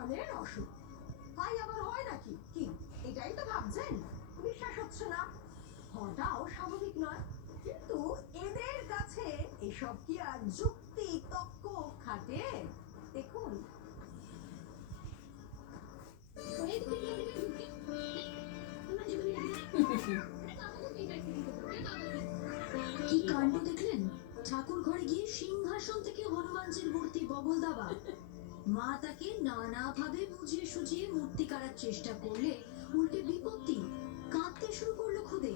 কানের অসুখ। তাই আবার হয় নাকি? কি এটাই তো ভাবছেন? বিশ্বাস হচ্ছে না? হওয়াটাও স্বাভাবিক নয়, কিন্তু এদের কাছে এসব কি আর যুক্তি তক্ক খাটে? দেখুন। কি কাণ্ড দেখলেন? ঠাকুর ঘরে গিয়ে সিংহাসন থেকে হনুমানজির মূর্তি বগল দাবা। মা তাকে নানাভাবে বুঝিয়ে সুঝিয়ে মূর্তি কাটার চেষ্টা করলে উল্টে বিপত্তি, কাঁদতে শুরু করলো খুদে।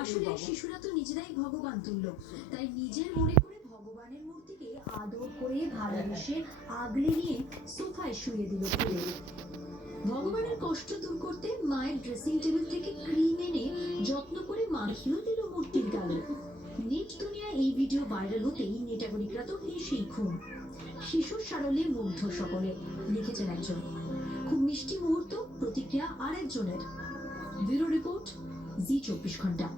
আসলে শিশুরা তো নিজেরাই ভগবান তুল্য, তাই নিজের মনে করে ভগবানের মূর্তিকে আদর করে ভালোবেসে আগলে নিয়ে সোফায় শুয়ে দিল খুলে। ভগবানের কষ্ট দূর করতে মায়ের ড্রেসিং টেবিল থেকে ক্রিম এনে যত্ন করে মাখিয়েও দিল মূর্তির গালে। নেট দুনিয়ায় এই ভিডিও ভাইরাল হতেই নেটাগরিকরা তো হেসেই খুন। শিশুর সারল্যে মুগ্ধ সকলে, লিখেছেন একজন। খুব মিষ্টি মুহূর্ত, প্রতিক্রিয়া আরেকজনের। ব্যুরো রিপোর্ট, জি24 ঘন্টা।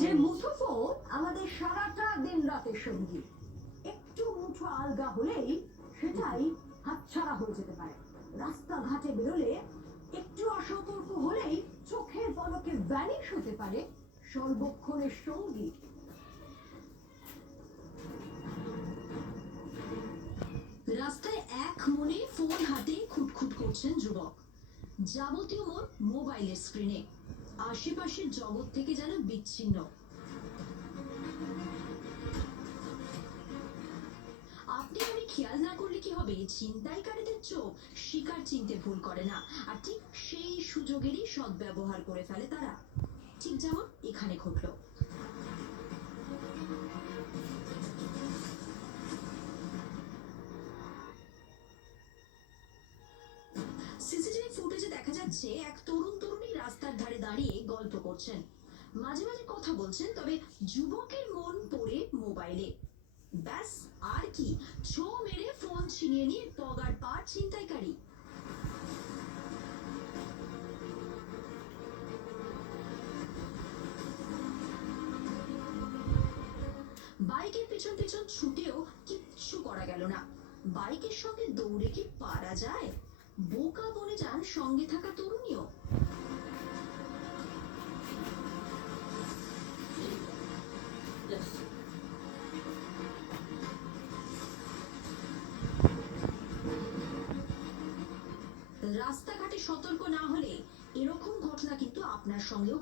যে মুঠোফোন আমাদের সারাটা দিন রাতের সঙ্গী, একটু মুঠো আলগা হলেই সেটাই হাতছাড়া হয়ে যেতে পারে। রাস্তাঘাটে বেরোলে একটু অসতর্ক হলেই চোখের পলকে ভ্যানিশ হতে পারে সর্বক্ষণের সঙ্গী। রাস্তায় এক মনে ফোন হাতে খুটখুট করছেন যুবক। যাবতীয় মন মোবাইলের স্ক্রিনে, আশেপাশের জগৎ থেকে যেন বিচ্ছিন্ন। আপনি আমি খেয়াল না করলে কি হবে, ছিনতাইকারীদের চোখ শিকার চিনতে ভুল করে না, আর ঠিক সেই সুযোগেরই সদ্ব্যবহার করে ফেলে তারা। ঠিক যেমন এখানে ঘটল। সিসিটিভি ফুটেজে দেখা যাচ্ছে এক তরুণী রাস্তার ধারে দাঁড়িয়ে গল্প করছেন, মাঝে মাঝে কথা বলছেন, তবে যুবকের মন পড়ে মোবাইলে। ব্যাস, আর কি, ছো মেরে ফোন ছিনিয়ে নিয়ে পগার পার ছিনতাইকারী। বাইকের পেছন পেছন ছুটেও কিচ্ছু করা গেল না। বাইকের সঙ্গে দৌড়ে কি পারা যায়? বোকা বনে যান সঙ্গে থাকা তরুণীও। রাস্তাঘাটে সতর্ক না হলে এরকম ঘটনা কিন্তু আপনার সঙ্গেও